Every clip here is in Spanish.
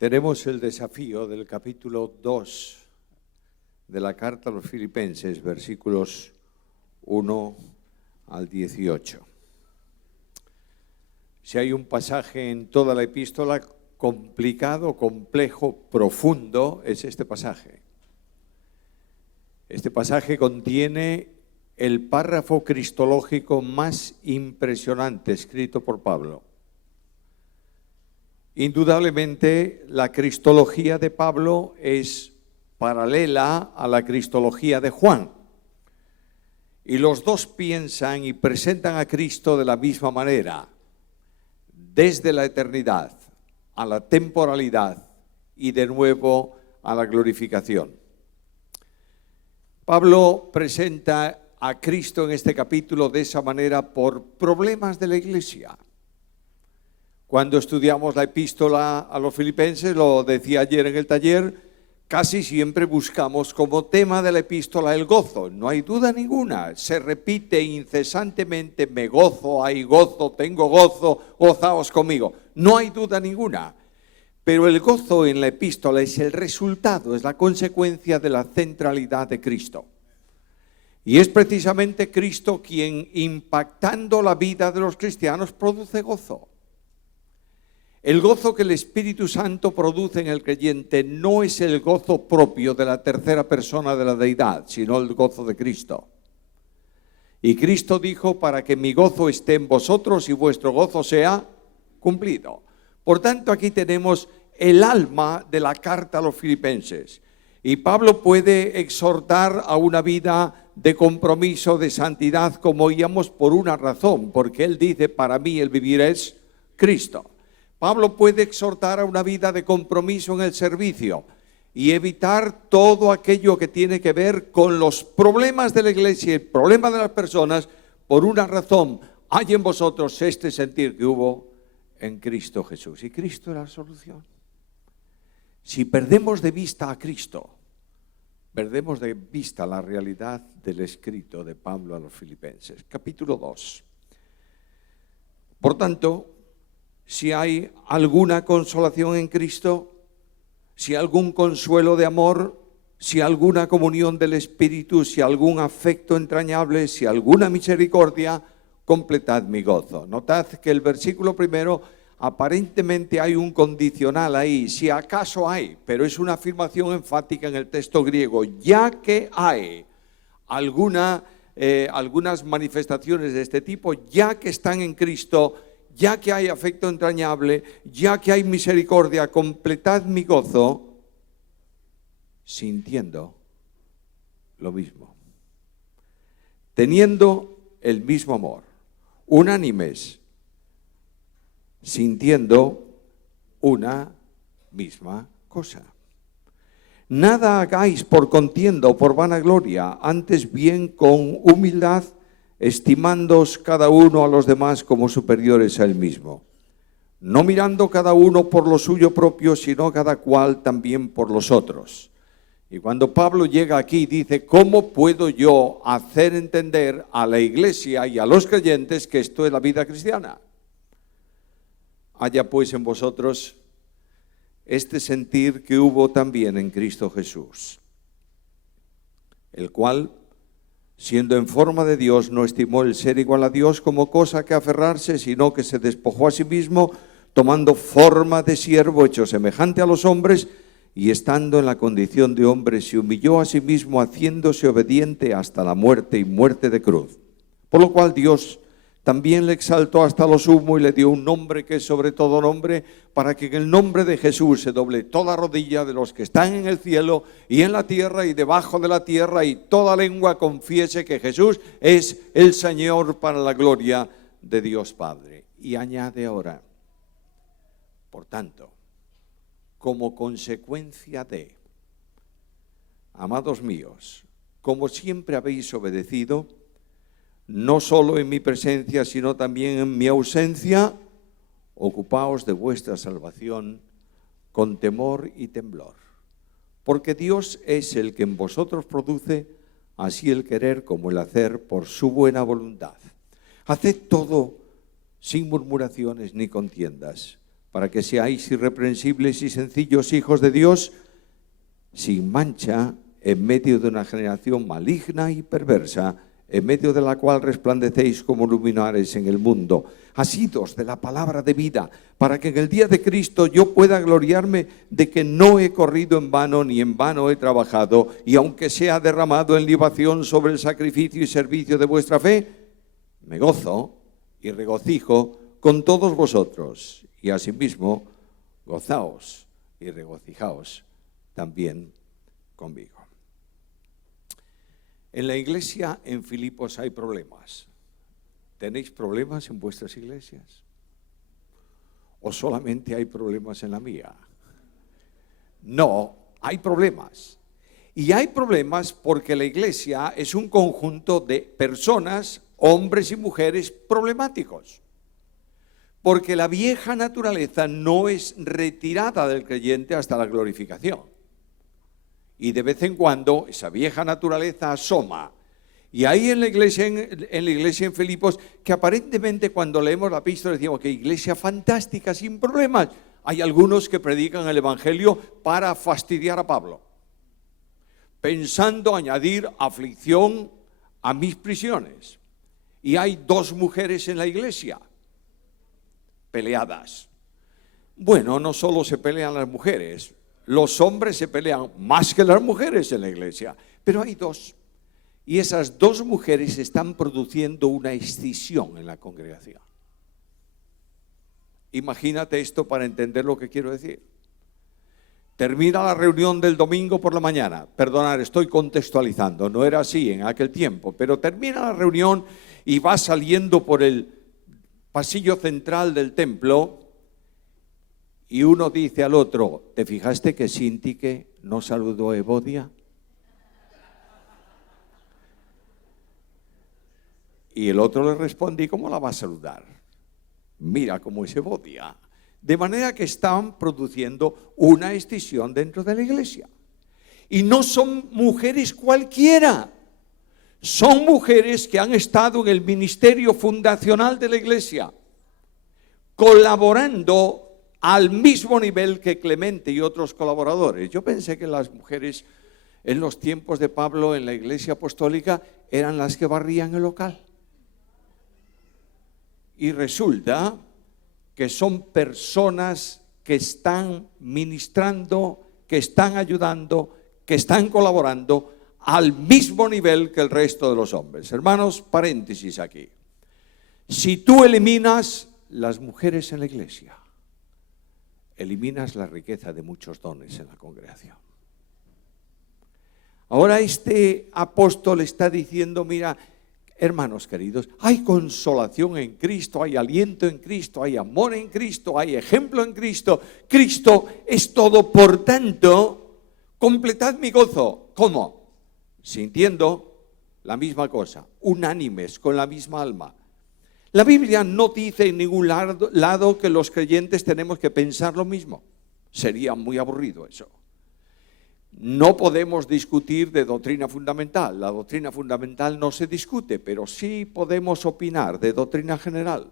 Tenemos el desafío del capítulo 2 de la carta a los Filipenses, versículos 1 al 18. Si hay un pasaje en toda la epístola complicado, complejo, profundo, es este pasaje. Este pasaje contiene el párrafo cristológico más impresionante escrito por Pablo. Indudablemente, la cristología de Pablo es paralela a la cristología de Juan. Y los dos piensan y presentan a Cristo de la misma manera, desde la eternidad a la temporalidad y de nuevo a la glorificación. Pablo presenta a Cristo en este capítulo de esa manera por problemas de la iglesia. Cuando estudiamos la epístola a los Filipenses, lo decía ayer en el taller, casi siempre buscamos como tema de la epístola el gozo. No hay duda ninguna, se repite incesantemente: me gozo, hay gozo, tengo gozo, gozaos conmigo. No hay duda ninguna. Pero el gozo en la epístola es el resultado, es la consecuencia de la centralidad de Cristo. Y es precisamente Cristo quien, impactando la vida de los cristianos, produce gozo. El gozo que el Espíritu Santo produce en el creyente no es el gozo propio de la tercera persona de la deidad, sino el gozo de Cristo. Y Cristo dijo: para que mi gozo esté en vosotros y vuestro gozo sea cumplido. Por tanto, aquí tenemos el alma de la carta a los Filipenses. Y Pablo puede exhortar a una vida de compromiso, de santidad, como oíamos, por una razón, porque él dice: para mí el vivir es Cristo. Pablo puede exhortar a una vida de compromiso en el servicio y evitar todo aquello que tiene que ver con los problemas de la iglesia y el problema de las personas, por una razón: hay en vosotros este sentir que hubo en Cristo Jesús. Y Cristo es la solución. Si perdemos de vista a Cristo, perdemos de vista la realidad del escrito de Pablo a los Filipenses. Capítulo 2. Por tanto, si hay alguna consolación en Cristo, si algún consuelo de amor, si alguna comunión del Espíritu, si algún afecto entrañable, si alguna misericordia, completad mi gozo. Notad que el versículo primero aparentemente hay un condicional ahí, si acaso hay, pero es una afirmación enfática en el texto griego. Ya que hay algunas manifestaciones de este tipo, ya que están en Cristo, ya que hay afecto entrañable, ya que hay misericordia, completad mi gozo sintiendo lo mismo, teniendo el mismo amor, unánimes, sintiendo una misma cosa. Nada hagáis por contienda o por vanagloria, antes bien con humildad, estimándoos cada uno a los demás como superiores a él mismo, no mirando cada uno por lo suyo propio, sino cada cual también por los otros. Y cuando Pablo llega aquí, dice: ¿cómo puedo yo hacer entender a la iglesia y a los creyentes que esto es la vida cristiana? Haya pues en vosotros este sentir que hubo también en Cristo Jesús, el cual, siendo en forma de Dios, no estimó el ser igual a Dios como cosa que aferrarse, sino que se despojó a sí mismo, tomando forma de siervo, hecho semejante a los hombres, y estando en la condición de hombre, se humilló a sí mismo, haciéndose obediente hasta la muerte y muerte de cruz. Por lo cual Dios también le exaltó hasta lo sumo y le dio un nombre que es sobre todo nombre, para que en el nombre de Jesús se doble toda rodilla de los que están en el cielo y en la tierra y debajo de la tierra, y toda lengua confiese que Jesús es el Señor, para la gloria de Dios Padre. Y añade ahora: por tanto, como consecuencia de, amados míos, como siempre habéis obedecido, no solo en mi presencia, sino también en mi ausencia, ocupaos de vuestra salvación con temor y temblor. Porque Dios es el que en vosotros produce así el querer como el hacer por su buena voluntad. Haced todo sin murmuraciones ni contiendas, para que seáis irreprensibles y sencillos hijos de Dios, sin mancha, en medio de una generación maligna y perversa, en medio de la cual resplandecéis como luminares en el mundo, asidos de la palabra de vida, para que en el día de Cristo yo pueda gloriarme de que no he corrido en vano ni en vano he trabajado, y aunque sea derramado en libación sobre el sacrificio y servicio de vuestra fe, me gozo y regocijo con todos vosotros, y asimismo gozaos y regocijaos también conmigo. En la iglesia en Filipos hay problemas. ¿Tenéis problemas en vuestras iglesias? ¿O solamente hay problemas en la mía? No, hay problemas. Y hay problemas porque la iglesia es un conjunto de personas, hombres y mujeres problemáticos. Porque la vieja naturaleza no es retirada del creyente hasta la glorificación. Y de vez en cuando esa vieja naturaleza asoma. Y ahí en la iglesia en Filipos, que aparentemente cuando leemos la epístola decimos que iglesia fantástica, sin problemas. Hay algunos que predican el evangelio para fastidiar a Pablo, pensando añadir aflicción a mis prisiones. Y hay 2 mujeres en la iglesia peleadas. Bueno, no solo se pelean las mujeres, los hombres se pelean más que las mujeres en la iglesia, pero hay 2. Y esas 2 mujeres están produciendo una escisión en la congregación. Imagínate esto para entender lo que quiero decir. Termina la reunión del domingo por la mañana. Perdonad, estoy contextualizando, no era así en aquel tiempo, pero termina la reunión y va saliendo por el pasillo central del templo. Y uno dice al otro, ¿te fijaste que Sintique no saludó a Evodia? Y el otro le responde, ¿y cómo la va a saludar? Mira cómo es Evodia. De manera que están produciendo una escisión dentro de la iglesia. Y no son mujeres cualquiera. Son mujeres que han estado en el ministerio fundacional de la iglesia, colaborando al mismo nivel que Clemente y otros colaboradores. Yo pensé que las mujeres en los tiempos de Pablo en la iglesia apostólica eran las que barrían el local. Y resulta que son personas que están ministrando, que están ayudando, que están colaborando al mismo nivel que el resto de los hombres. Hermanos, paréntesis aquí. Si tú eliminas las mujeres en la iglesia, eliminas la riqueza de muchos dones en la congregación. Ahora este apóstol está diciendo, mira, hermanos queridos, hay consolación en Cristo, hay aliento en Cristo, hay amor en Cristo, hay ejemplo en Cristo. Cristo es todo, por tanto, completad mi gozo. ¿Cómo? Sintiendo la misma cosa, unánimes, con la misma alma. La Biblia no dice en ningún lado que los creyentes tenemos que pensar lo mismo. Sería muy aburrido eso. No podemos discutir de doctrina fundamental. La doctrina fundamental no se discute, pero sí podemos opinar de doctrina general.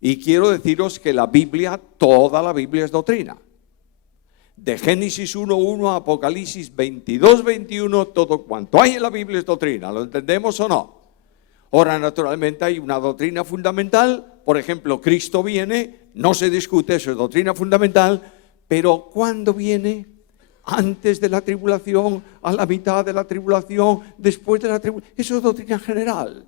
Y quiero deciros que la Biblia, toda la Biblia es doctrina. De Génesis 1:1 a Apocalipsis 22:21, todo cuanto hay en la Biblia es doctrina. ¿Lo entendemos o no? Ahora, naturalmente, hay una doctrina fundamental. Por ejemplo, Cristo viene, no se discute, eso es doctrina fundamental. Pero ¿cuándo viene? Antes de la tribulación, a la mitad de la tribulación, después de la tribulación. Eso es doctrina general.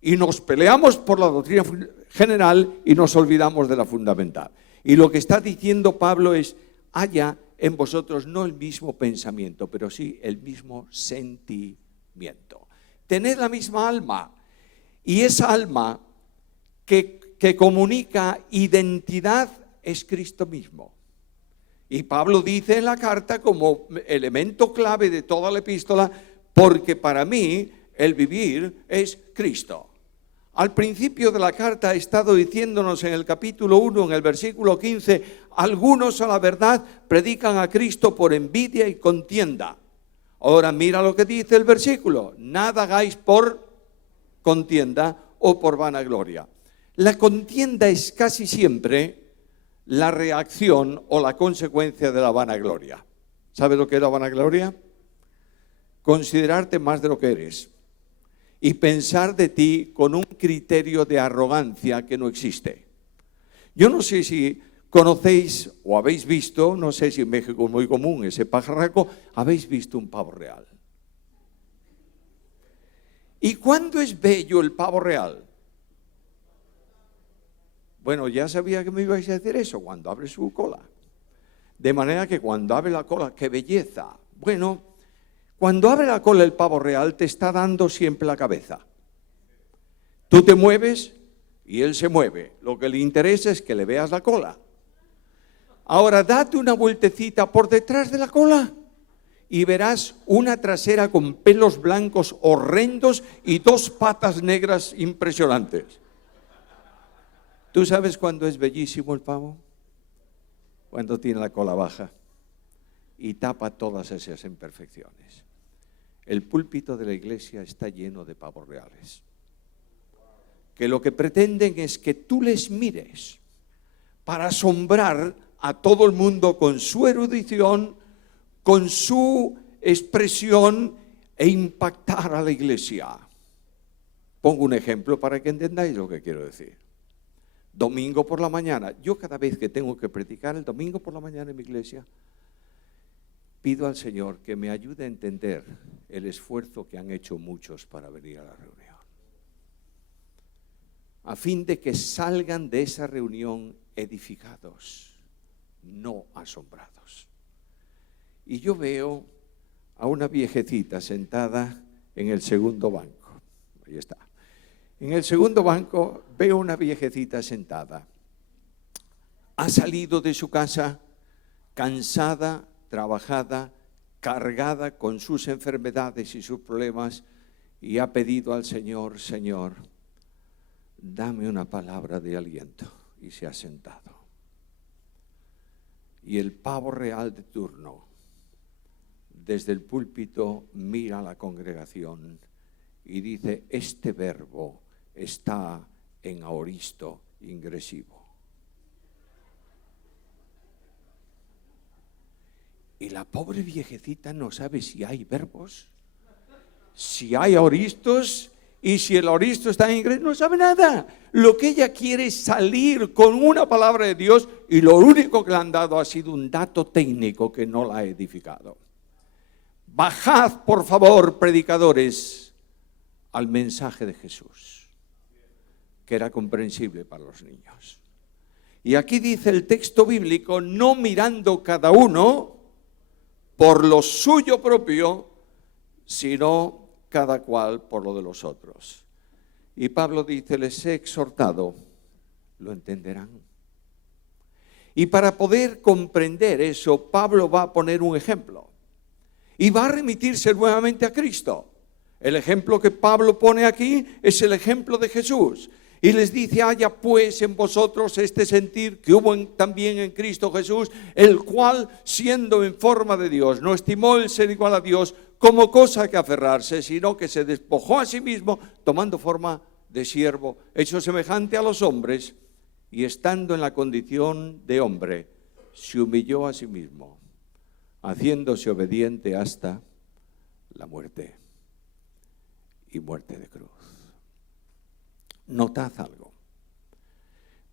Y nos peleamos por la doctrina general y nos olvidamos de la fundamental. Y lo que está diciendo Pablo es, haya en vosotros no el mismo pensamiento, pero sí el mismo sentimiento. Tened la misma alma. Y esa alma que comunica identidad es Cristo mismo. Y Pablo dice en la carta como elemento clave de toda la epístola, porque para mí el vivir es Cristo. Al principio de la carta ha estado diciéndonos en el capítulo 1, en el versículo 15, algunos a la verdad predican a Cristo por envidia y contienda. Ahora mira lo que dice el versículo, nada hagáis por contienda o por vanagloria. La contienda es casi siempre la reacción o la consecuencia de la vanagloria. ¿Sabes lo que es la vanagloria? Considerarte más de lo que eres y pensar de ti con un criterio de arrogancia que no existe. Yo no sé si conocéis o habéis visto, no sé si en México es muy común ese pajarraco, habéis visto un pavo real. ¿Y cuándo es bello el pavo real? Bueno, ya sabía que me ibais a decir eso, cuando abre su cola. De manera que cuando abre la cola, ¡qué belleza! Bueno, cuando abre la cola el pavo real te está dando siempre la cabeza. Tú te mueves y él se mueve. Lo que le interesa es que le veas la cola. Ahora date una vueltecita por detrás de la cola y verás una trasera con pelos blancos horrendos y dos patas negras impresionantes. ¿Tú sabes cuándo es bellísimo el pavo? Cuando tiene la cola baja y tapa todas esas imperfecciones. El púlpito de la iglesia está lleno de pavos reales, que lo que pretenden es que tú les mires para asombrar a todo el mundo con su erudición, con su expresión e impactar a la iglesia. Pongo un ejemplo para que entendáis lo que quiero decir. Domingo por la mañana, yo cada vez que tengo que predicar el domingo por la mañana en mi iglesia, pido al Señor que me ayude a entender el esfuerzo que han hecho muchos para venir a la reunión, a fin de que salgan de esa reunión edificados, no asombrados. Y yo veo a una viejecita sentada en el segundo banco. Ahí está. En el segundo banco veo una viejecita sentada. Ha salido de su casa cansada, trabajada, cargada con sus enfermedades y sus problemas, y ha pedido al Señor: Señor, dame una palabra de aliento. Y se ha sentado. Y el pavo real de turno, desde el púlpito, mira a la congregación y dice: este verbo está en aoristo ingresivo. Y la pobre viejecita no sabe si hay verbos, si hay aoristos, y si el aoristo está en inglés, no sabe nada. Lo que ella quiere es salir con una palabra de Dios, y lo único que le han dado ha sido un dato técnico que no la ha edificado. Bajad, por favor, predicadores, al mensaje de Jesús, que era comprensible para los niños. Y aquí dice el texto bíblico: no mirando cada uno por lo suyo propio, sino cada cual por lo de los otros. Y Pablo dice: les he exhortado, lo entenderán. Y para poder comprender eso, Pablo va a poner un ejemplo y va a remitirse nuevamente a Cristo. El ejemplo que Pablo pone aquí es el ejemplo de Jesús. Y les dice: haya pues en vosotros este sentir que hubo también en Cristo Jesús, el cual, siendo en forma de Dios, no estimó el ser igual a Dios como cosa que aferrarse, sino que se despojó a sí mismo, tomando forma de siervo, hecho semejante a los hombres, y estando en la condición de hombre, se humilló a sí mismo, haciéndose obediente hasta la muerte, y muerte de cruz. Notad algo.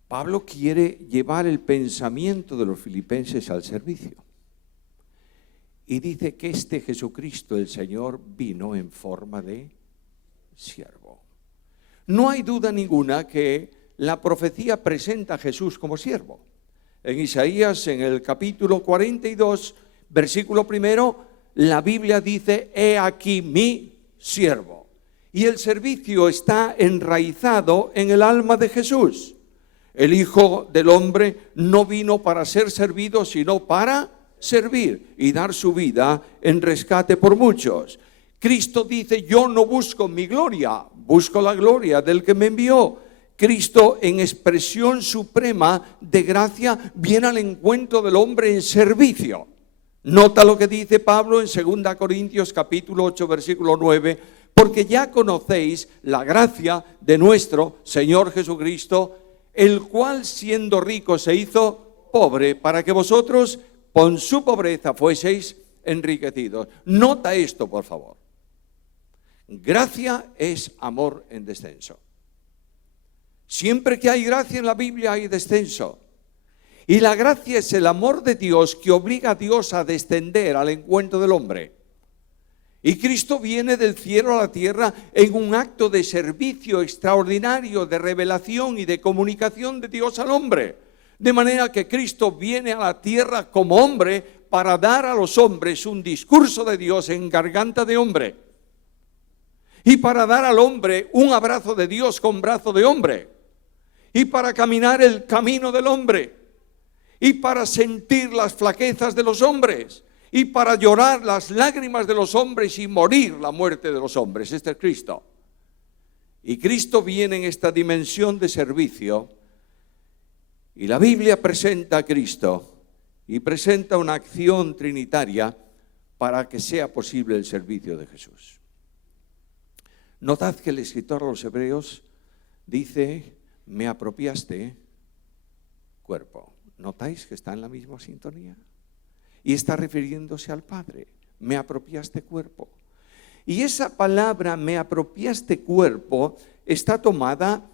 Pablo quiere llevar el pensamiento de los filipenses al servicio. Y dice que este Jesucristo, el Señor, vino en forma de siervo. No hay duda ninguna que la profecía presenta a Jesús como siervo. En Isaías, en el capítulo 42, versículo 1, la Biblia dice: he aquí mi siervo. Y el servicio está enraizado en el alma de Jesús. El Hijo del Hombre no vino para ser servido, sino para servir y dar su vida en rescate por muchos. Cristo dice: yo no busco mi gloria, busco la gloria del que me envió. Cristo, en expresión suprema de gracia, viene al encuentro del hombre en servicio. Nota lo que dice Pablo en 2 Corintios capítulo 8, versículo 9: porque ya conocéis la gracia de nuestro Señor Jesucristo, el cual, siendo rico, se hizo pobre para que vosotros con su pobreza fueseis enriquecidos. Nota esto, por favor. Gracia es amor en descenso. Siempre que hay gracia en la Biblia hay descenso. Y la gracia es el amor de Dios que obliga a Dios a descender al encuentro del hombre. Y Cristo viene del cielo a la tierra en un acto de servicio extraordinario, de revelación y de comunicación de Dios al hombre. De manera que Cristo viene a la tierra como hombre para dar a los hombres un discurso de Dios en garganta de hombre. Y para dar al hombre un abrazo de Dios con brazo de hombre. Y para caminar el camino del hombre. Y para sentir las flaquezas de los hombres. Y para llorar las lágrimas de los hombres y morir la muerte de los hombres. Este es Cristo. Y Cristo viene en esta dimensión de servicio. Y la Biblia presenta a Cristo y presenta una acción trinitaria para que sea posible el servicio de Jesús. Notad que el escritor a los Hebreos dice, me apropiaste cuerpo. ¿Notáis que está en la misma sintonía? Y está refiriéndose al Padre, me apropiaste cuerpo. Y esa palabra, me apropiaste cuerpo, está tomada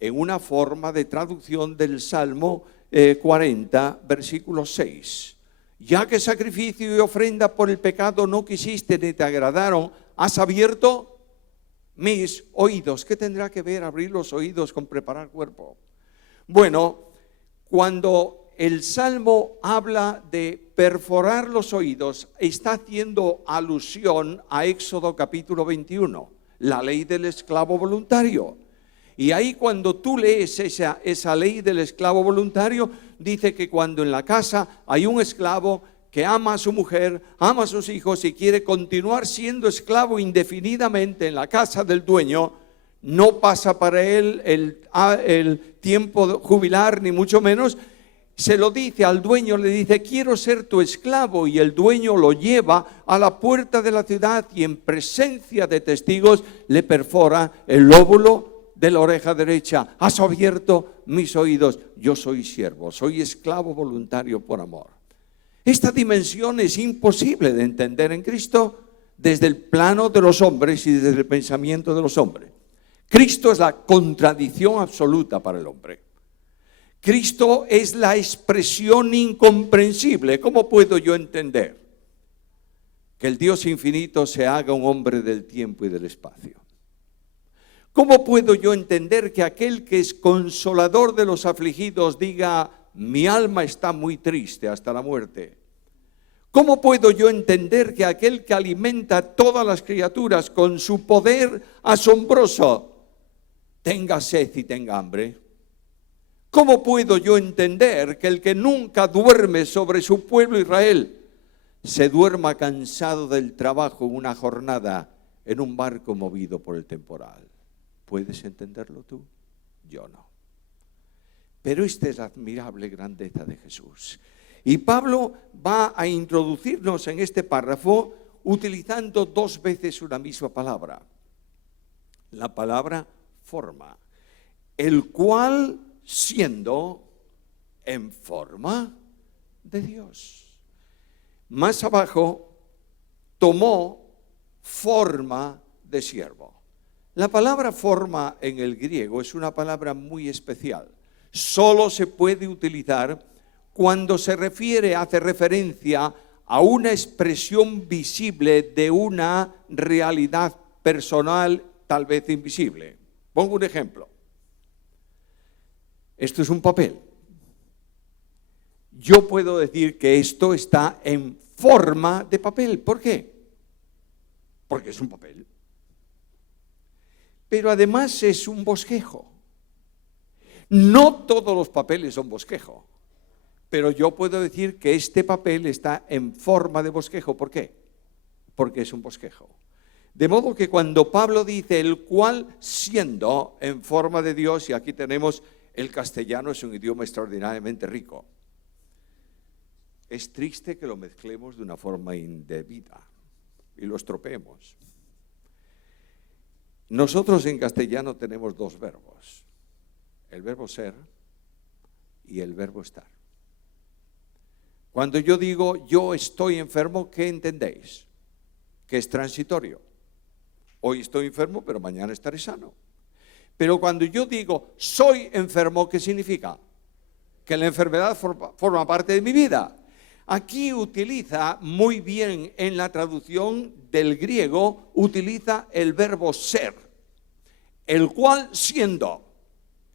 en una forma de traducción del Salmo 40, versículo 6. Ya que sacrificio y ofrenda por el pecado no quisiste ni te agradaron, has abierto mis oídos. ¿Qué tendrá que ver abrir los oídos con preparar cuerpo? Bueno, cuando el Salmo habla de perforar los oídos, está haciendo alusión a Éxodo capítulo 21, la ley del esclavo voluntario. Y ahí cuando tú lees esa ley del esclavo voluntario, dice que cuando en la casa hay un esclavo que ama a su mujer, ama a sus hijos y quiere continuar siendo esclavo indefinidamente en la casa del dueño, no pasa para él el tiempo jubilar, ni mucho menos. Se lo dice al dueño, le dice, quiero ser tu esclavo, y el dueño lo lleva a la puerta de la ciudad y en presencia de testigos le perfora el lóbulo de la oreja derecha. Has abierto mis oídos, yo soy siervo, soy esclavo voluntario por amor. Esta dimensión es imposible de entender en Cristo desde el plano de los hombres y desde el pensamiento de los hombres. Cristo es la contradicción absoluta para el hombre. Cristo es la expresión incomprensible. ¿Cómo puedo yo entender que el Dios infinito se haga un hombre del tiempo y del espacio? ¿Cómo puedo yo entender que aquel que es consolador de los afligidos diga, mi alma está muy triste hasta la muerte? ¿Cómo puedo yo entender que aquel que alimenta a todas las criaturas con su poder asombroso tenga sed y tenga hambre? ¿Cómo puedo yo entender que el que nunca duerme sobre su pueblo Israel se duerma cansado del trabajo en una jornada en un barco movido por el temporal? ¿Puedes entenderlo tú? Yo no. Pero esta es la admirable grandeza de Jesús. Y Pablo va a introducirnos en este párrafo utilizando dos veces una misma palabra. La palabra forma, el cual siendo en forma de Dios. Más abajo, tomó forma de siervo. La palabra forma en el griego es una palabra muy especial. Solo se puede utilizar cuando se hace referencia a una expresión visible de una realidad personal, tal vez invisible. Pongo un ejemplo. Esto es un papel. Yo puedo decir que esto está en forma de papel. ¿Por qué? Porque es un papel. Pero además es un bosquejo. No todos los papeles son bosquejo. Pero yo puedo decir que este papel está en forma de bosquejo. ¿Por qué? Porque es un bosquejo. De modo que cuando Pablo dice el cual siendo en forma de Dios, y aquí tenemos el castellano, es un idioma extraordinariamente rico. Es triste que lo mezclemos de una forma indebida y lo estropeemos. Nosotros en castellano tenemos dos verbos, el verbo ser y el verbo estar. Cuando yo digo yo estoy enfermo, ¿qué entendéis? Que es transitorio. Hoy estoy enfermo, pero mañana estaré sano. Pero cuando yo digo soy enfermo, ¿qué significa? Que la enfermedad forma parte de mi vida. Aquí utiliza muy bien en la traducción del griego, utiliza el verbo ser, el cual siendo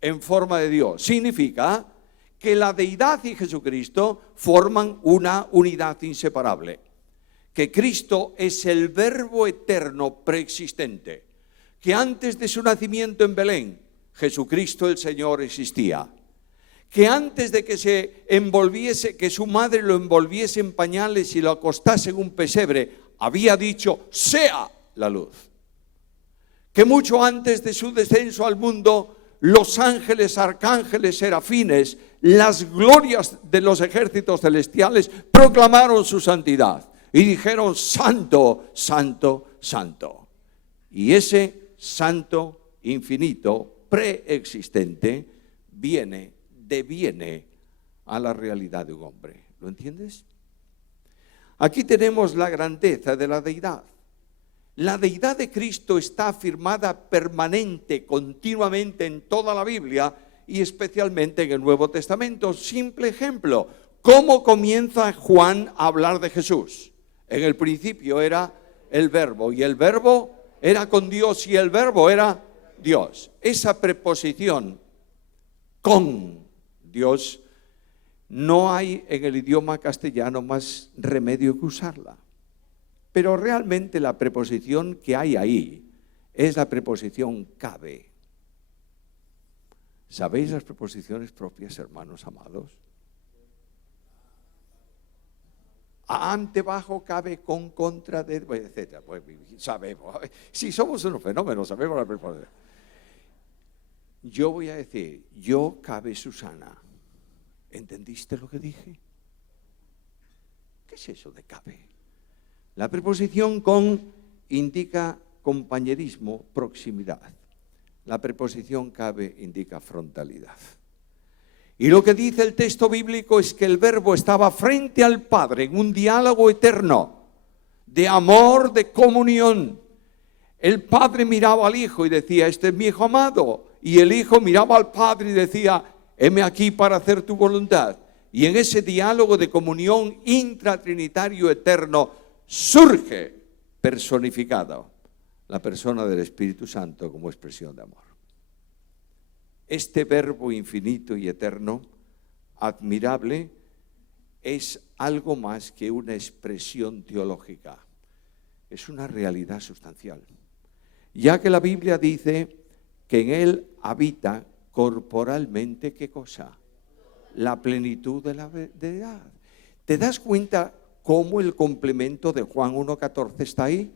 en forma de Dios, significa que la deidad y Jesucristo forman una unidad inseparable. Que Cristo es el verbo eterno preexistente, que antes de su nacimiento en Belén, Jesucristo el Señor existía. Que antes de que se envolviese, que su madre lo envolviese en pañales y lo acostase en un pesebre, había dicho, sea la luz. Que mucho antes de su descenso al mundo, los ángeles, arcángeles, serafines, las glorias de los ejércitos celestiales proclamaron su santidad y dijeron, santo, santo, santo. Y ese santo infinito, preexistente, deviene a la realidad de un hombre. ¿Lo entiendes? Aquí tenemos la grandeza de la deidad. La deidad de Cristo está afirmada permanente, continuamente en toda la Biblia y especialmente en el Nuevo Testamento. Simple ejemplo, ¿cómo comienza Juan a hablar de Jesús? En el principio era el Verbo y el Verbo era con Dios y el Verbo era Dios. Esa preposición con Dios, no hay en el idioma castellano más remedio que usarla. Pero realmente la preposición que hay ahí es la preposición cabe. ¿Sabéis las preposiciones propias, hermanos amados? Ante, bajo, cabe, con, contra, de, etc. Pues sabemos. Si somos unos fenómenos, sabemos la preposición. Yo voy a decir, yo cabe Susana. ¿Entendiste lo que dije? ¿Qué es eso de cabe? La preposición con indica compañerismo, proximidad. La preposición cabe indica frontalidad. Y lo que dice el texto bíblico es que el Verbo estaba frente al Padre en un diálogo eterno de amor, de comunión. El Padre miraba al Hijo y decía, este es mi Hijo amado. Y el Hijo miraba al Padre y decía, heme aquí para hacer tu voluntad. Y en ese diálogo de comunión intratrinitario eterno surge personificado la persona del Espíritu Santo como expresión de amor. Este Verbo infinito y eterno, admirable, es algo más que una expresión teológica. Es una realidad sustancial. Ya que la Biblia dice que en Él habita corporalmente, ¿qué cosa? La plenitud de la deidad. ¿Te das cuenta cómo el complemento de Juan 1:14 está ahí?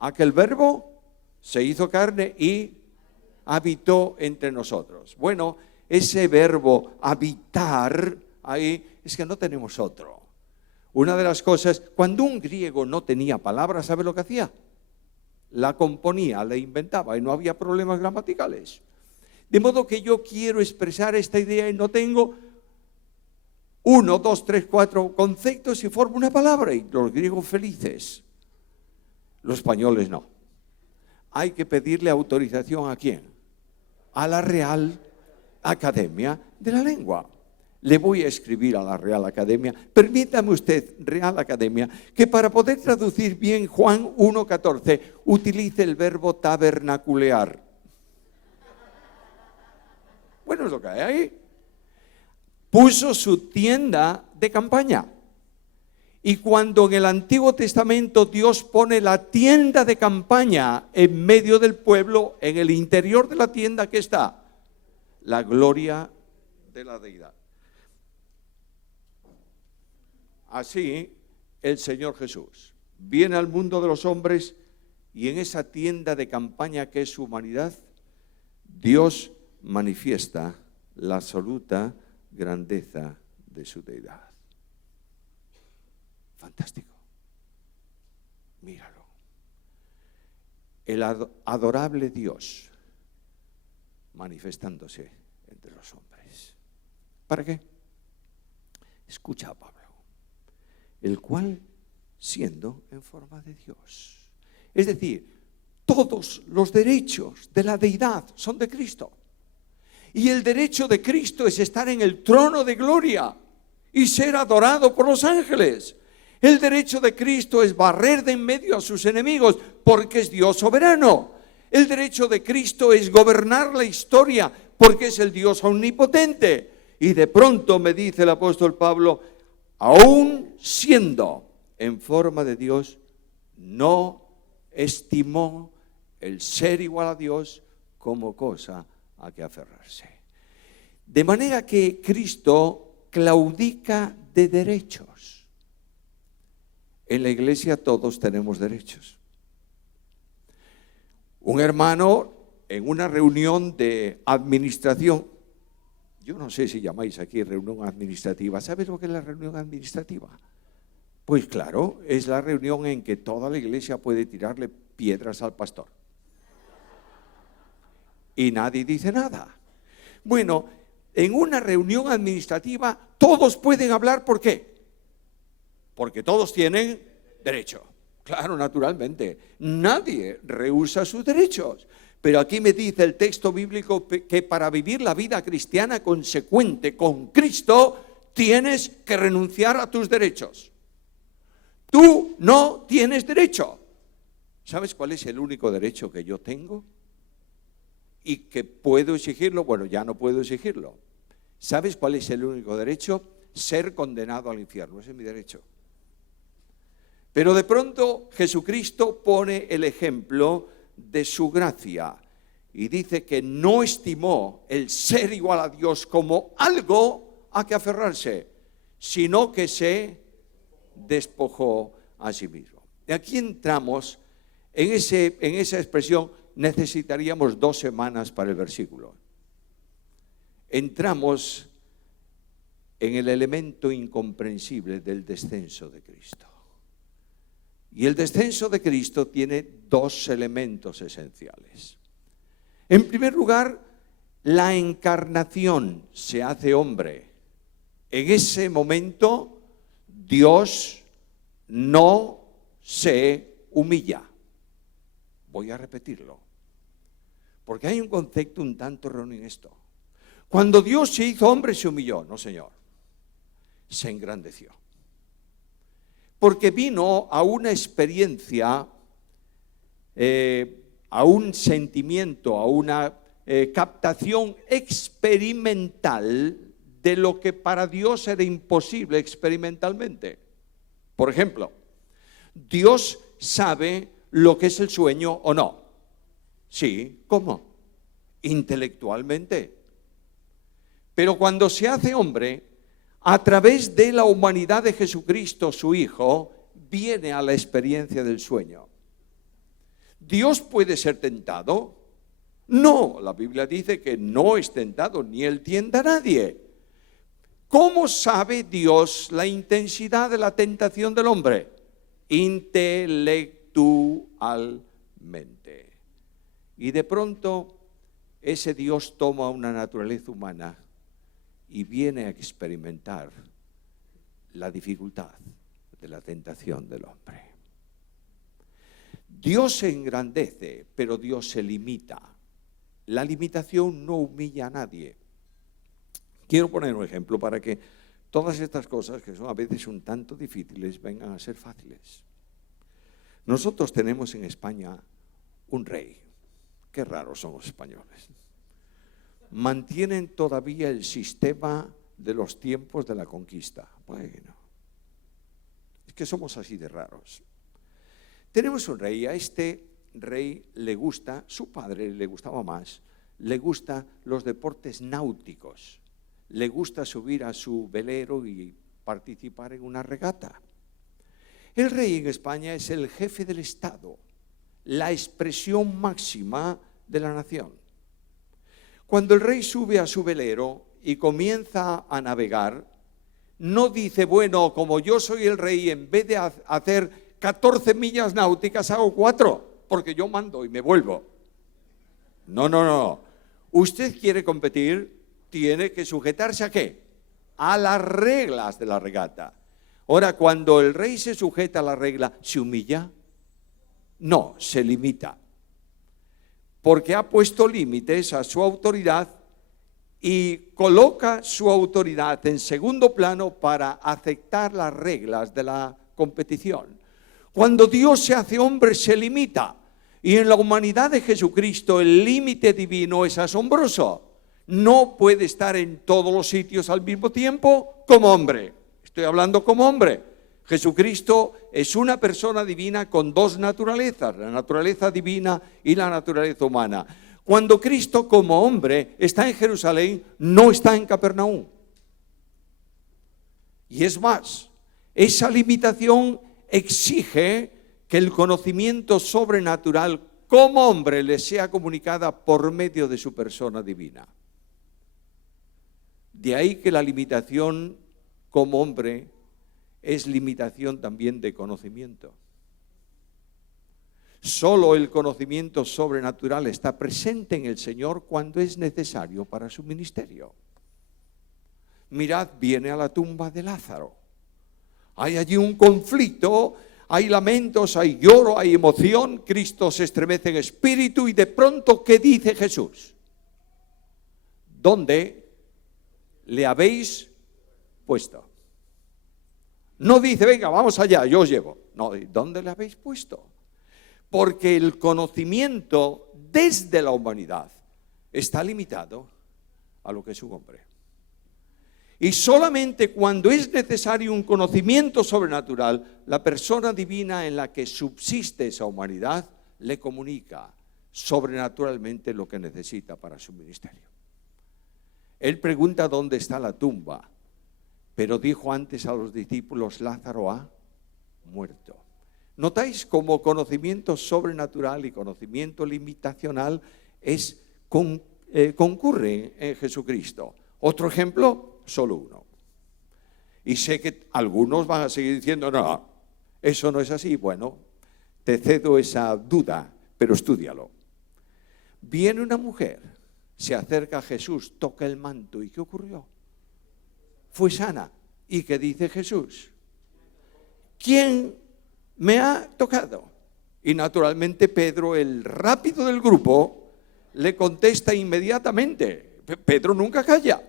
Aquel Verbo se hizo carne y habitó entre nosotros. Bueno, ese verbo habitar ahí es que no tenemos otro. Una de las cosas, cuando un griego no tenía palabras, ¿sabe lo que hacía? La componía, la inventaba y no había problemas gramaticales. De modo que yo quiero expresar esta idea y no tengo 1, 2, 3, 4 conceptos y formo una palabra. Y los griegos felices, los españoles no. Hay que pedirle autorización ¿a quién? A la Real Academia de la Lengua. Le voy a escribir a la Real Academia. Permítame usted, Real Academia, que para poder traducir bien Juan 1:14 utilice el verbo tabernaculear. Bueno, es lo que hay ahí. Puso su tienda de campaña. Y cuando en el Antiguo Testamento Dios pone la tienda de campaña en medio del pueblo, en el interior de la tienda, ¿qué está? La gloria de la deidad. Así, el Señor Jesús viene al mundo de los hombres y en esa tienda de campaña que es su humanidad, Dios manifiesta la absoluta grandeza de su deidad. Fantástico. Míralo. El adorable Dios manifestándose entre los hombres. ¿Para qué? Escucha a Pablo. el cual siendo en forma de Dios. Es decir, todos los derechos de la deidad son de Cristo. Y el derecho de Cristo es estar en el trono de gloria y ser adorado por los ángeles. El derecho de Cristo es barrer de en medio a sus enemigos porque es Dios soberano. El derecho de Cristo es gobernar la historia porque es el Dios omnipotente. Y de pronto me dice el apóstol Pablo, aún siendo en forma de Dios, no estimó el ser igual a Dios como cosa a que aferrarse. De manera que Cristo claudica de derechos. En la iglesia todos tenemos derechos. Un hermano en una reunión de administración, yo no sé si llamáis aquí reunión administrativa, ¿sabes lo que es la reunión administrativa? Pues claro, es la reunión en que toda la iglesia puede tirarle piedras al pastor. Y nadie dice nada. Bueno, en una reunión administrativa todos pueden hablar, ¿por qué? Porque todos tienen derecho. Claro, naturalmente. Nadie rehúsa sus derechos. Pero aquí me dice el texto bíblico que para vivir la vida cristiana consecuente con Cristo tienes que renunciar a tus derechos. Tú no tienes derecho. ¿Sabes cuál es el único derecho que yo tengo? Y que puedo exigirlo, bueno, ya no puedo exigirlo. ¿Sabes cuál es el único derecho? Ser condenado al infierno, ese es mi derecho. Pero de pronto Jesucristo pone el ejemplo de su gracia y dice que no estimó el ser igual a Dios como algo a que aferrarse, sino que se despojó a sí mismo. Y aquí entramos en esa expresión. Necesitaríamos 2 semanas para el versículo. Entramos en el elemento incomprensible del descenso de Cristo. Y el descenso de Cristo tiene 2 elementos esenciales. En primer lugar, la encarnación, se hace hombre. En ese momento, Dios no se humilla. Voy a repetirlo, porque hay un concepto un tanto erróneo en esto. Cuando Dios se hizo hombre, se humilló. No, Señor, se engrandeció. Porque vino a una experiencia, a un sentimiento, a una captación experimental de lo que para Dios era imposible experimentalmente. Por ejemplo, Dios sabe lo que es el sueño o no. Sí, ¿cómo? Intelectualmente. Pero cuando se hace hombre, a través de la humanidad de Jesucristo, su Hijo, viene a la experiencia del sueño. ¿Dios puede ser tentado? No, la Biblia dice que no es tentado, ni él tienta a nadie. ¿Cómo sabe Dios la intensidad de la tentación del hombre? Intelectualmente. Y de pronto ese Dios toma una naturaleza humana y viene a experimentar la dificultad de la tentación del hombre. Dios se engrandece, pero Dios se limita. La limitación no humilla a nadie. Quiero poner un ejemplo para que todas estas cosas que son a veces un tanto difíciles vengan a ser fáciles. Nosotros tenemos en España un rey. Qué raros son los españoles. Mantienen todavía el sistema de los tiempos de la conquista. Bueno, es que somos así de raros. Tenemos un rey, a este rey le gusta, su padre le gustaba más, le gustan los deportes náuticos, le gusta subir a su velero y participar en una regata. El rey en España es el jefe del Estado, la expresión máxima de la nación. Cuando el rey sube a su velero y comienza a navegar, no dice, bueno, como yo soy el rey, en vez de hacer 14 millas náuticas, hago 4, porque yo mando y me vuelvo. No. Usted quiere competir, tiene que sujetarse ¿a qué? A las reglas de la regata. Ahora, cuando el rey se sujeta a la regla, ¿se humilla? No, se limita. Porque ha puesto límites a su autoridad y coloca su autoridad en segundo plano para aceptar las reglas de la competición. Cuando Dios se hace hombre, se limita. Y en la humanidad de Jesucristo el límite divino es asombroso. No puede estar en todos los sitios al mismo tiempo como hombre. Estoy hablando como hombre. Jesucristo es una persona divina con dos naturalezas, la naturaleza divina y la naturaleza humana. Cuando Cristo como hombre está en Jerusalén, no está en Capernaum. Y es más, esa limitación exige que el conocimiento sobrenatural como hombre le sea comunicada por medio de su persona divina. De ahí que la limitación como hombre es limitación también de conocimiento. Solo el conocimiento sobrenatural está presente en el Señor cuando es necesario para su ministerio. Mirad, viene a la tumba de Lázaro. Hay allí un conflicto, hay lamentos, hay lloro, hay emoción. Cristo se estremece en espíritu y de pronto, ¿qué dice Jesús? ¿Dónde le habéis puesto? No dice, venga, vamos allá, yo os llevo. No, ¿dónde le habéis puesto? Porque el conocimiento desde la humanidad está limitado a lo que es un hombre. Y solamente cuando es necesario un conocimiento sobrenatural, la persona divina en la que subsiste esa humanidad le comunica sobrenaturalmente lo que necesita para su ministerio. Él pregunta dónde está la tumba, pero dijo antes a los discípulos, Lázaro ha muerto. ¿Notáis cómo conocimiento sobrenatural y conocimiento limitacional concurren en Jesucristo? Otro ejemplo, solo uno. Y sé que algunos van a seguir diciendo, no, eso no es así. Bueno, te cedo esa duda, pero estúdialo. Viene una mujer, se acerca a Jesús, toca el manto. ¿Y qué ocurrió? Fue sana. ¿Y qué dice Jesús? ¿Quién me ha tocado? Y naturalmente Pedro, el rápido del grupo, le contesta inmediatamente. Pedro nunca calla,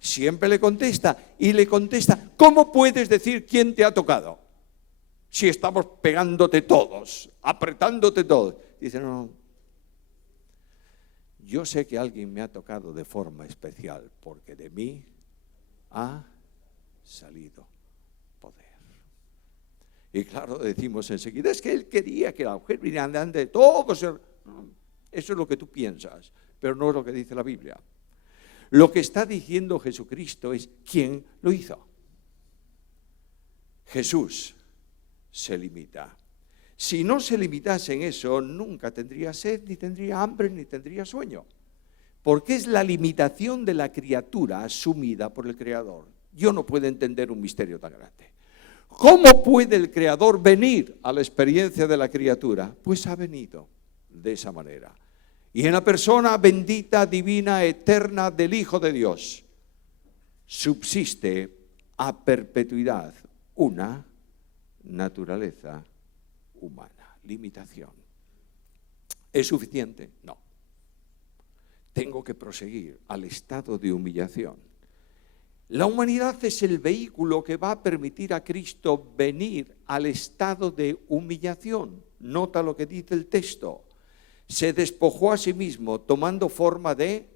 siempre le contesta. Y le contesta, ¿cómo puedes decir quién te ha tocado? Si estamos pegándote todos, apretándote todos. Dice, no, yo sé que alguien me ha tocado de forma especial, porque de mí ha salido poder. Y claro, decimos enseguida, es que él quería que la mujer viniera delante de todos. Eso es lo que tú piensas, pero no es lo que dice la Biblia. Lo que está diciendo Jesucristo es quién lo hizo. Jesús se limita. Si no se limitase en eso, nunca tendría sed, ni tendría hambre, ni tendría sueño. Porque es la limitación de la criatura asumida por el Creador. Yo no puedo entender un misterio tan grande. ¿Cómo puede el Creador venir a la experiencia de la criatura? Pues ha venido de esa manera. Y en la persona bendita, divina, eterna del Hijo de Dios, subsiste a perpetuidad una naturaleza humana. Limitación. ¿Es suficiente? No. Tengo que proseguir al estado de humillación. La humanidad es el vehículo que va a permitir a Cristo venir al estado de humillación. Nota lo que dice el texto. Se despojó a sí mismo tomando forma de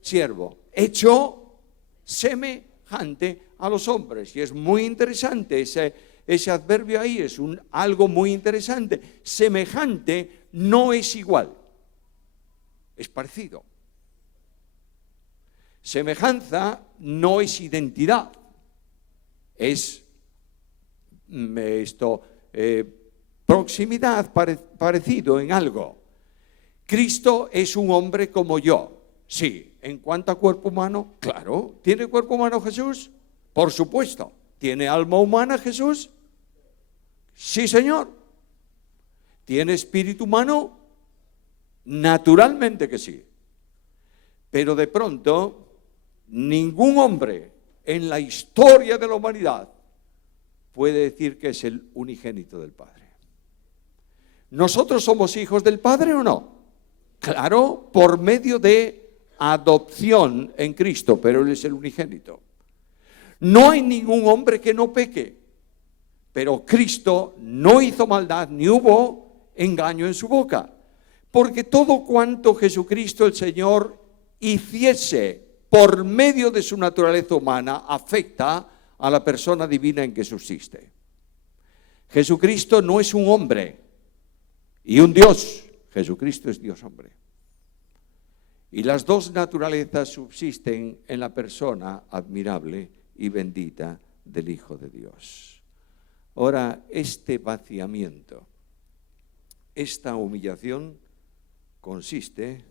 siervo, hecho semejante a los hombres. Y es muy interesante ese adverbio ahí, es algo muy interesante. Semejante no es igual, es parecido. Semejanza no es identidad, es proximidad, parecido en algo. Cristo es un hombre como yo. Sí, en cuanto a cuerpo humano, claro. ¿Tiene cuerpo humano Jesús? Por supuesto. ¿Tiene alma humana Jesús? Sí, Señor. ¿Tiene espíritu humano? Naturalmente que sí. Pero de pronto, ningún hombre en la historia de la humanidad puede decir que es el unigénito del Padre. ¿Nosotros somos hijos del Padre o no? Claro, por medio de adopción en Cristo, pero Él es el unigénito. No hay ningún hombre que no peque, pero Cristo no hizo maldad, ni hubo engaño en su boca, porque todo cuanto Jesucristo el Señor hiciese por medio de su naturaleza humana afecta a la persona divina en que subsiste. Jesucristo no es un hombre y un Dios. Jesucristo es Dios hombre. Y las dos naturalezas subsisten en la persona admirable y bendita del Hijo de Dios. Ahora, este vaciamiento, esta humillación consiste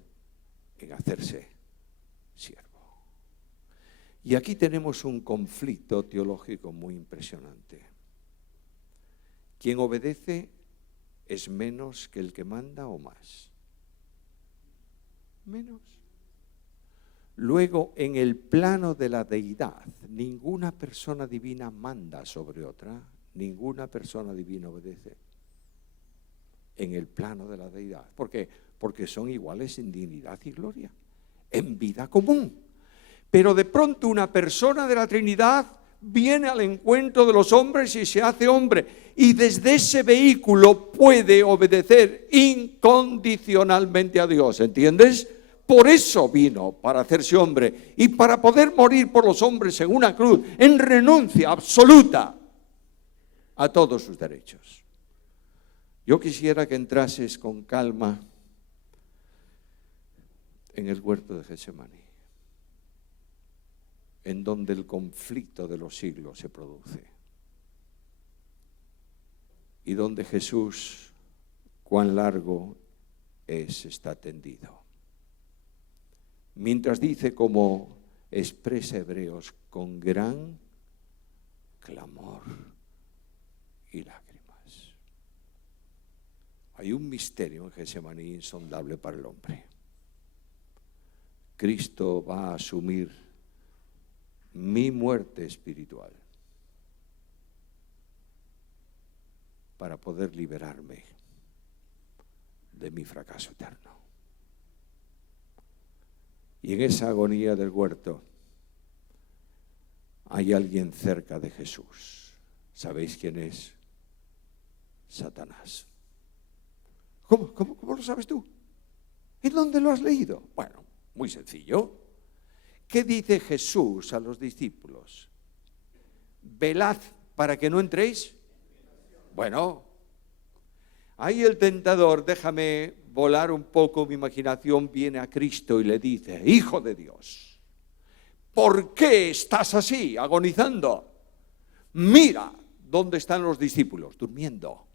en hacerse siervo. Y aquí tenemos un conflicto teológico muy impresionante. Quien obedece es menos que el que manda o más. Menos. Luego, en el plano de la deidad, ninguna persona divina manda sobre otra, ninguna persona divina obedece. En el plano de la deidad. ¿Por qué? Porque son iguales en dignidad y gloria, en vida común. Pero de pronto una persona de la Trinidad viene al encuentro de los hombres y se hace hombre. Y desde ese vehículo puede obedecer incondicionalmente a Dios. ¿Entiendes? Por eso vino, para hacerse hombre y para poder morir por los hombres en una cruz, en renuncia absoluta a todos sus derechos. Yo quisiera que entrases con calma en el huerto de Getsemaní, en donde el conflicto de los siglos se produce y donde Jesús, cuán largo es, está tendido. Mientras dice, como expresa Hebreos, con gran clamor y lágrimas. Hay un misterio en Getsemaní insondable para el hombre. Cristo va a asumir mi muerte espiritual para poder liberarme de mi fracaso eterno. Y en esa agonía del huerto hay alguien cerca de Jesús. ¿Sabéis quién es? Satanás. ¿Cómo lo sabes tú? ¿En dónde lo has leído? Bueno, muy sencillo. ¿Qué dice Jesús a los discípulos? Velad para que no entréis. Bueno, ahí el tentador, déjame volar un poco mi imaginación, viene a Cristo y le dice, Hijo de Dios, ¿por qué estás así, agonizando? Mira, ¿dónde están los discípulos? Durmiendo.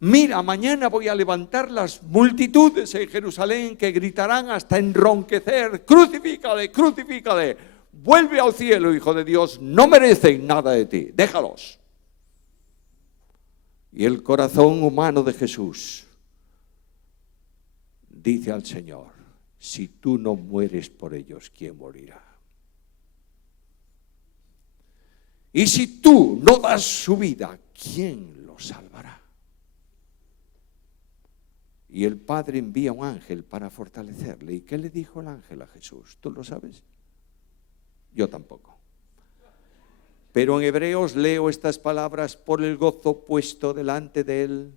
Mira, mañana voy a levantar las multitudes en Jerusalén que gritarán hasta enronquecer, crucifícale, crucifícale, vuelve al cielo, Hijo de Dios, no merecen nada de ti, déjalos. Y el corazón humano de Jesús dice al Señor, si tú no mueres por ellos, ¿quién morirá? Y si tú no das su vida, ¿quién los salvará? Y el Padre envía un ángel para fortalecerle. ¿Y qué le dijo el ángel a Jesús? ¿Tú lo sabes? Yo tampoco. Pero en Hebreos leo estas palabras, por el gozo puesto delante de él,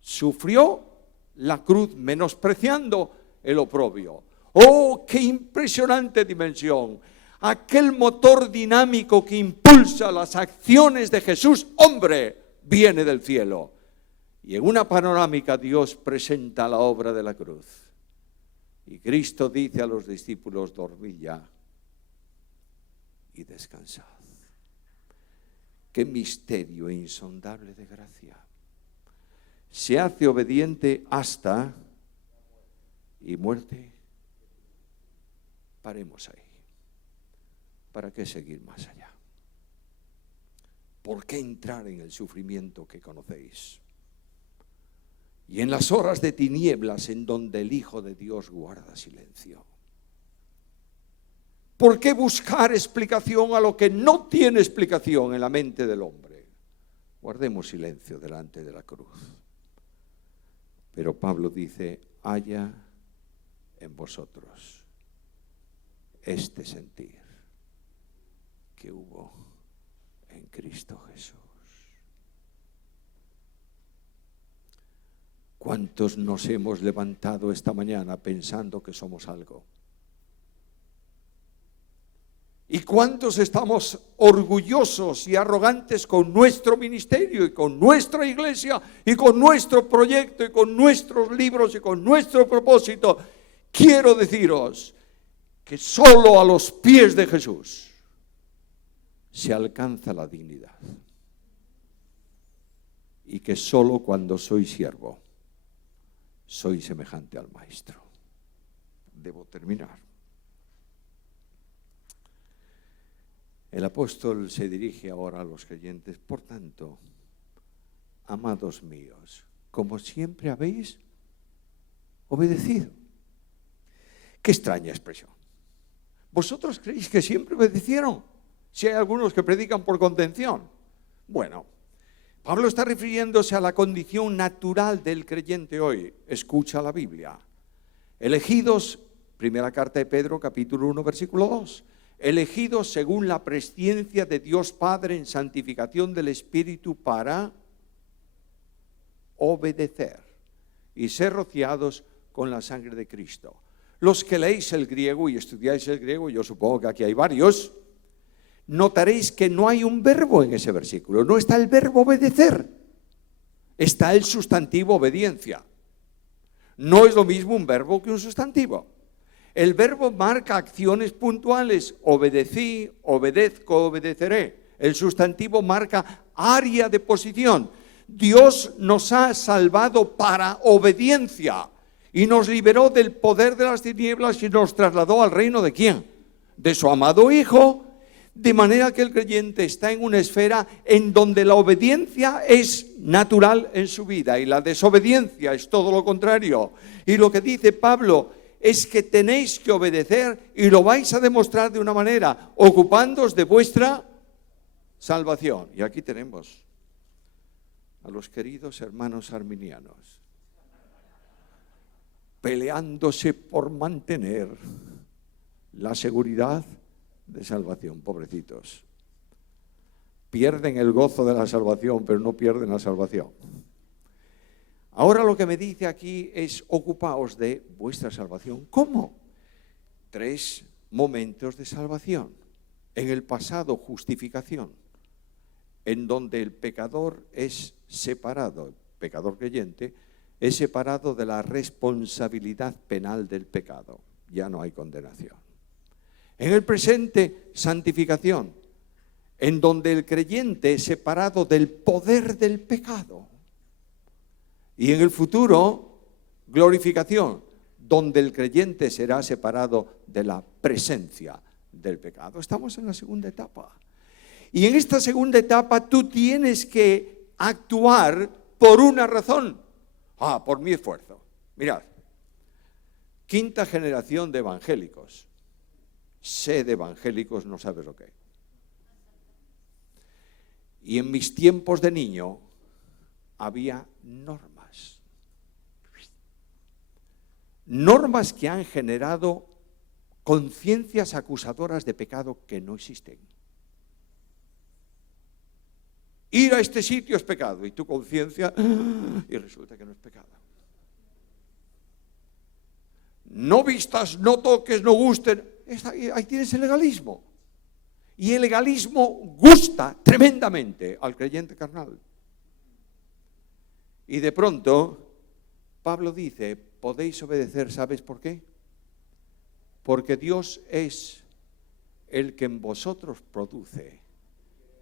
sufrió la cruz menospreciando el oprobio. ¡Oh, qué impresionante dimensión! Aquel motor dinámico que impulsa las acciones de Jesús, hombre, viene del cielo. Y en una panorámica Dios presenta la obra de la cruz. Y Cristo dice a los discípulos, dormid ya y descansad. Qué misterio insondable de gracia. Se hace obediente hasta y muerte. Paremos ahí. ¿Para qué seguir más allá? ¿Por qué entrar en el sufrimiento que conocéis? Y en las horas de tinieblas en donde el Hijo de Dios guarda silencio. ¿Por qué buscar explicación a lo que no tiene explicación en la mente del hombre? Guardemos silencio delante de la cruz. Pero Pablo dice, haya en vosotros este sentir que hubo en Cristo Jesús. ¿Cuántos nos hemos levantado esta mañana pensando que somos algo? ¿Y cuántos estamos orgullosos y arrogantes con nuestro ministerio y con nuestra iglesia y con nuestro proyecto y con nuestros libros y con nuestro propósito? Quiero deciros que solo a los pies de Jesús se alcanza la dignidad. Y que solo cuando soy siervo soy semejante al Maestro. Debo terminar. El apóstol se dirige ahora a los creyentes. Por tanto, amados míos, como siempre habéis obedecido. Qué extraña expresión. ¿Vosotros creéis que siempre obedecieron? Si hay algunos que predican por contención. Bueno, Pablo está refiriéndose a la condición natural del creyente hoy. Escucha la Biblia. Elegidos, primera carta de Pedro, capítulo 1, versículo 2. Elegidos según la presciencia de Dios Padre en santificación del Espíritu para obedecer y ser rociados con la sangre de Cristo. Los que leéis el griego y estudiáis el griego, yo supongo que aquí hay varios, notaréis que no hay un verbo en ese versículo, no está el verbo obedecer, está el sustantivo obediencia. No es lo mismo un verbo que un sustantivo. El verbo marca acciones puntuales, obedecí, obedezco, obedeceré. El sustantivo marca área de posición. Dios nos ha salvado para obediencia y nos liberó del poder de las tinieblas y nos trasladó al reino ¿de quién? De su amado Hijo, de manera que el creyente está en una esfera en donde la obediencia es natural en su vida y la desobediencia es todo lo contrario. Y lo que dice Pablo es que tenéis que obedecer y lo vais a demostrar de una manera, ocupándoos de vuestra salvación. Y aquí tenemos a los queridos hermanos arminianos peleándose por mantener la seguridad de salvación, pobrecitos. Pierden el gozo de la salvación, pero no pierden la salvación. Ahora lo que me dice aquí es ocupaos de vuestra salvación. ¿Cómo? 3 momentos de salvación. En el pasado, justificación, en donde el pecador es separado, el pecador creyente, es separado de la responsabilidad penal del pecado. Ya no hay condenación. En el presente, santificación, en donde el creyente es separado del poder del pecado. Y en el futuro, glorificación, donde el creyente será separado de la presencia del pecado. Estamos en la segunda etapa. Y en esta segunda etapa tú tienes que actuar por una razón. Por mi esfuerzo. Mirad, 5ª generación de evangélicos. Sé de evangélicos, no sabes lo que hay. Y en mis tiempos de niño había normas. Normas que han generado conciencias acusadoras de pecado que no existen. Ir a este sitio es pecado y tu conciencia, y resulta que no es pecado. No vistas, no toques, no gusten. Ahí tienes el legalismo. Y el legalismo gusta tremendamente al creyente carnal. Y de pronto, Pablo dice, podéis obedecer, ¿sabes por qué? Porque Dios es el que en vosotros produce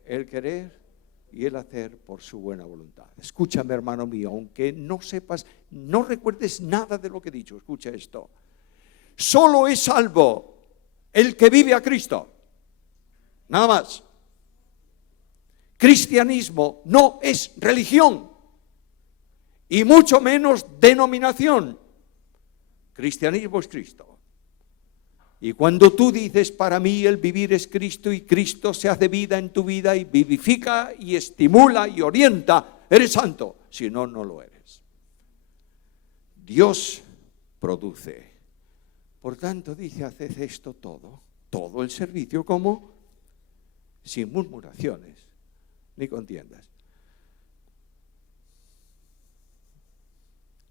el querer y el hacer por su buena voluntad. Escúchame, hermano mío, aunque no sepas, no recuerdes nada de lo que he dicho, escucha esto. Solo es salvo el que vive a Cristo. Nada más. Cristianismo no es religión y mucho menos denominación. Cristianismo es Cristo. Y cuando tú dices, para mí el vivir es Cristo y Cristo se hace vida en tu vida y vivifica y estimula y orienta, eres santo. Si no, no lo eres. Dios produce. Por tanto, dice, haced esto todo el servicio, como sin murmuraciones ni contiendas.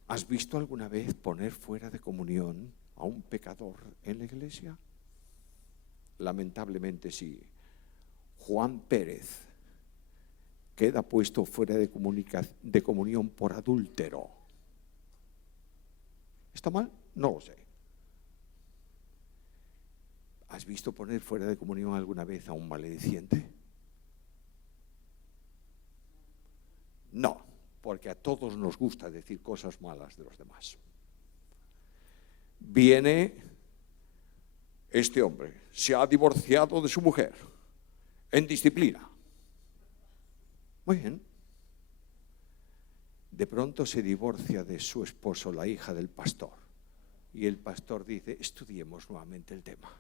¿Has visto alguna vez poner fuera de comunión a un pecador en la iglesia? Lamentablemente sí. Juan Pérez queda puesto fuera de comunión por adúltero. ¿Está mal? No lo sé. ¿Has visto poner fuera de comunión alguna vez a un malediciente? No, porque a todos nos gusta decir cosas malas de los demás. Viene este hombre, se ha divorciado de su mujer, en disciplina. Muy bien. De pronto se divorcia de su esposo, la hija del pastor. Y el pastor dice, estudiemos nuevamente el tema.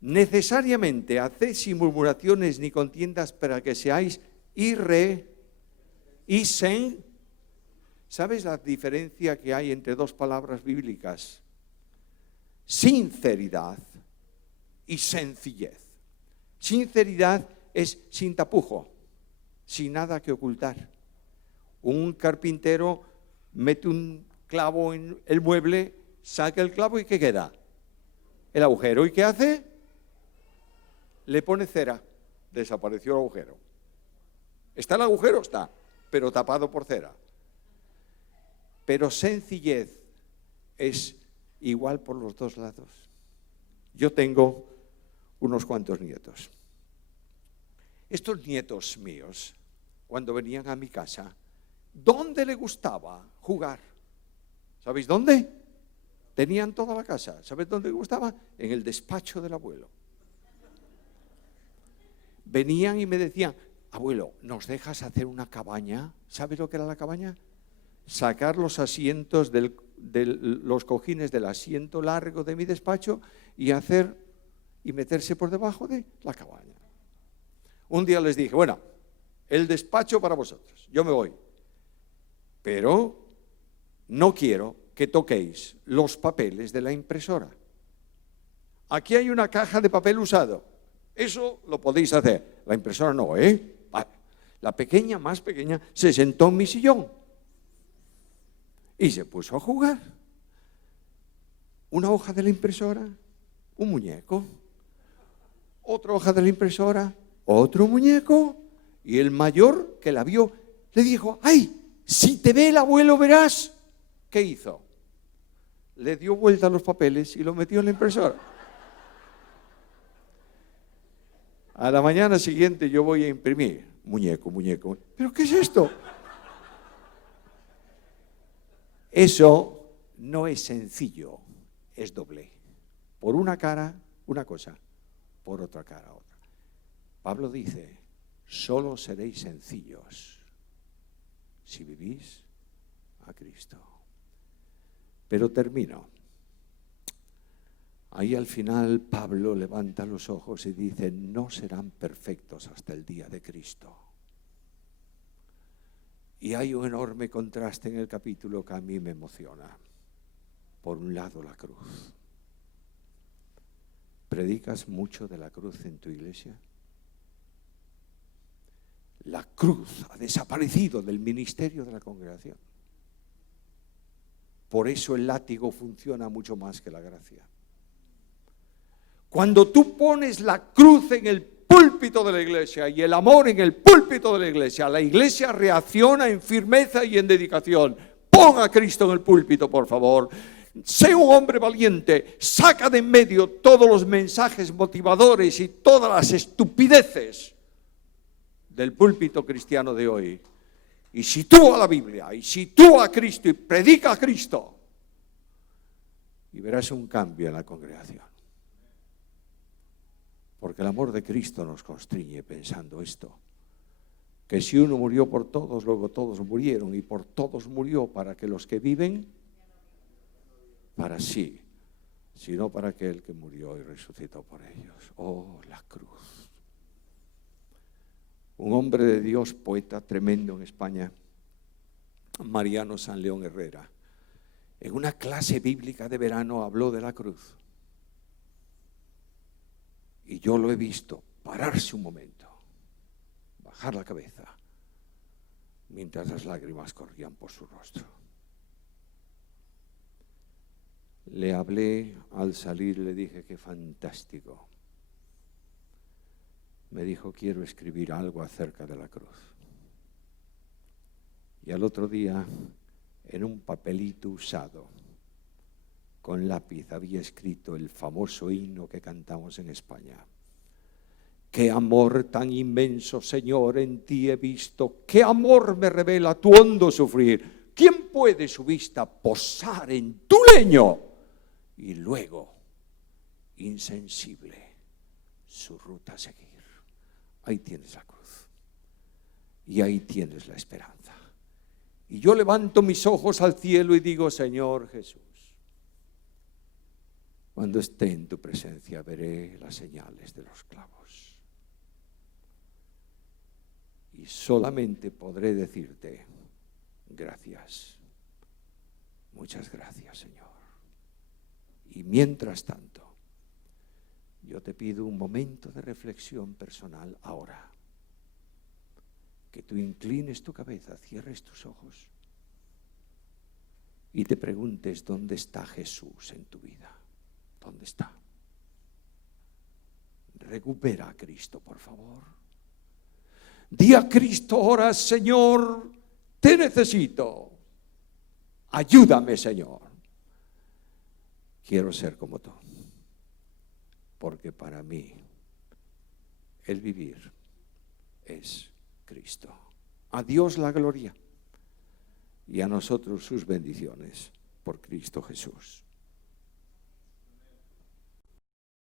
Necesariamente haced sin murmuraciones ni contiendas para que seáis ¿Sabes la diferencia que hay entre dos palabras bíblicas? Sinceridad y sencillez. Sinceridad es sin tapujo, sin nada que ocultar. Un carpintero mete un clavo en el mueble, saca el clavo y ¿qué queda? El agujero. ¿Y qué hace? Le pone cera. Desapareció el agujero. ¿Está el agujero? Está, pero tapado por cera. Pero sencillez es igual por los dos lados. Yo tengo unos cuantos nietos. Estos nietos míos, cuando venían a mi casa, ¿dónde les gustaba jugar? ¿Sabéis dónde? Tenían toda la casa. ¿Sabéis dónde les gustaba? En el despacho del abuelo. Venían y me decían, abuelo, ¿nos dejas hacer una cabaña? ¿Sabes lo que era la cabaña? Sacar los asientos los cojines del asiento largo de mi despacho y meterse por debajo de la cabaña. Un día les dije, bueno, el despacho para vosotros, yo me voy, pero no quiero que toquéis los papeles de la impresora. Aquí hay una caja de papel usado, eso lo podéis hacer, la impresora no, ¿eh? La pequeña, más pequeña, se sentó en mi sillón y se puso a jugar. Una hoja de la impresora, un muñeco. Otra hoja de la impresora, otro muñeco. Y el mayor, que la vio, le dijo, ¡ay! Si te ve el abuelo verás. ¿Qué hizo? Le dio vuelta a los papeles y lo metió en la impresora. A la mañana siguiente yo voy a imprimir. Muñeco. ¿Pero qué es esto? Eso no es sencillo, es doble. Por una cara, una cosa, por otra cara, otra. Pablo dice, solo seréis sencillos si vivís a Cristo. Pero termino. Ahí al final Pablo levanta los ojos y dice, no serán perfectos hasta el día de Cristo. Y hay un enorme contraste en el capítulo que a mí me emociona. Por un lado, la cruz. ¿Predicas mucho de la cruz en tu iglesia? La cruz ha desaparecido del ministerio de la congregación. Por eso el látigo funciona mucho más que la gracia. Cuando tú pones la cruz en el púlpito de la iglesia y el amor en el púlpito de la iglesia reacciona en firmeza y en dedicación. Pon a Cristo en el púlpito, por favor. Sé un hombre valiente, saca de en medio todos los mensajes motivadores y todas las estupideces del púlpito cristiano de hoy. Y sitúa la Biblia, y sitúa a Cristo y predica a Cristo. Y verás un cambio en la congregación. Porque el amor de Cristo nos constriñe pensando esto, que si uno murió por todos, luego todos murieron, y por todos murió para que los que viven para sí, sino para aquel que murió y resucitó por ellos. Oh, la cruz. Un hombre de Dios, poeta tremendo en España, Mariano San León Herrera, en una clase bíblica de verano habló de la cruz. Y yo lo he visto pararse un momento, bajar la cabeza, mientras las lágrimas corrían por su rostro. Le hablé al salir, le dije, qué fantástico. Me dijo, quiero escribir algo acerca de la cruz. Y al otro día, en un papelito usado, con lápiz, había escrito el famoso himno que cantamos en España. Qué amor tan inmenso, Señor, en ti he visto. Qué amor me revela tu hondo sufrir. ¿Quién puede su vista posar en tu leño? Y luego, insensible, su ruta a seguir. Ahí tienes la cruz. Y ahí tienes la esperanza. Y yo levanto mis ojos al cielo y digo, Señor Jesús, cuando esté en tu presencia veré las señales de los clavos. Y solamente podré decirte, gracias. Muchas gracias, Señor. Y mientras tanto, yo te pido un momento de reflexión personal ahora. Que tú inclines tu cabeza, cierres tus ojos y te preguntes dónde está Jesús en tu vida. ¿Dónde está? Recupera a Cristo, por favor. Di a Cristo ahora, Señor, te necesito. Ayúdame, Señor. Quiero ser como tú. Porque para mí el vivir es Cristo. A Dios la gloria y a nosotros sus bendiciones por Cristo Jesús.